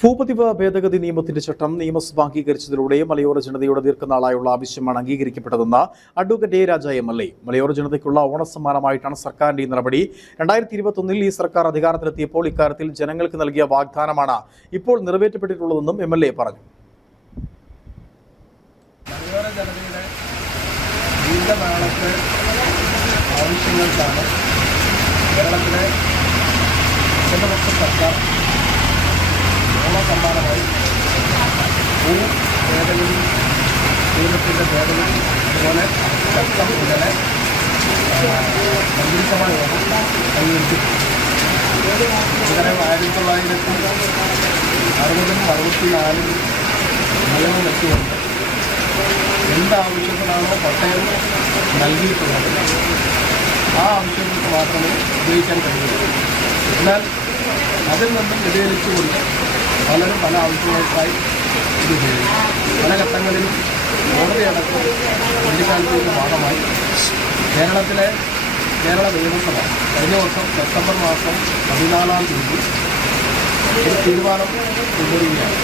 ഭൂപതിവ് ഭേദഗതി നിയമത്തിന്റെ ചട്ടം നിയമസഭ അംഗീകരിച്ചതിലൂടെ മലയോര ജനതയുടെ ദീർഘനാളായുള്ള ആവശ്യമാണ് അംഗീകരിക്കപ്പെട്ടതെന്ന് അഡ്വക്കേറ്റ് എ. Raja MLA. മലയോര ജനതയ്ക്കുള്ള ഓണസമ്മാനമായിട്ടാണ് സർക്കാരിന്റെ ഈ നടപടി. 2021 ഈ സർക്കാർ അധികാരത്തിലെത്തിയപ്പോൾ ഇക്കാര്യത്തിൽ ജനങ്ങൾക്ക് നൽകിയ വാഗ്ദാനമാണ് ഇപ്പോൾ നിറവേറ്റപ്പെട്ടിട്ടുള്ളതെന്നും MLA പറഞ്ഞു. മലയോര ജനതയുടെ ദീർഘനാളത്തെ ആവശ്യങ്ങൾക്കാണ് കേരളത്തിലെ ഇടതുപക്ഷ സർക്കാർ ഓണസമ്മാനമായി ഭേദഗതി നിയമത്തിൻ്റെ ഭേദഗതി അതുപോലെ ചട്ടം ഇന്നലെ മന്ത്രിസഭാ യോഗം അംഗീകരിച്ചിട്ടുണ്ട്. ഇന്നലെ 1960-64 നിയമം വെച്ചുകൊണ്ട് എന്താവശ്യത്തിനാണോ പട്ടയം നൽകിയിട്ടുള്ളത് ആ ആവശ്യങ്ങൾക്ക് മാത്രമേ ഉപയോഗിക്കാൻ കഴിയുള്ളൂ. എന്നാൽ അതിൽ നിന്നും വ്യതിചലിച്ചുകൊണ്ട് പലരും പല ആവശ്യങ്ങൾക്കായി ഇത് ഉപയോഗിക്കും. പല ഘട്ടങ്ങളിലും കോടതിയടക്കം ചൂണ്ടിക്കാണിച്ചതിൻ്റെ ഭാഗമായി കേരള നിയമസഭ കഴിഞ്ഞ വർഷം സെപ്റ്റംബർ മാസം 14-ാം തീയതി ഒരു തീരുമാനം കൊണ്ടുവരികയാണ്.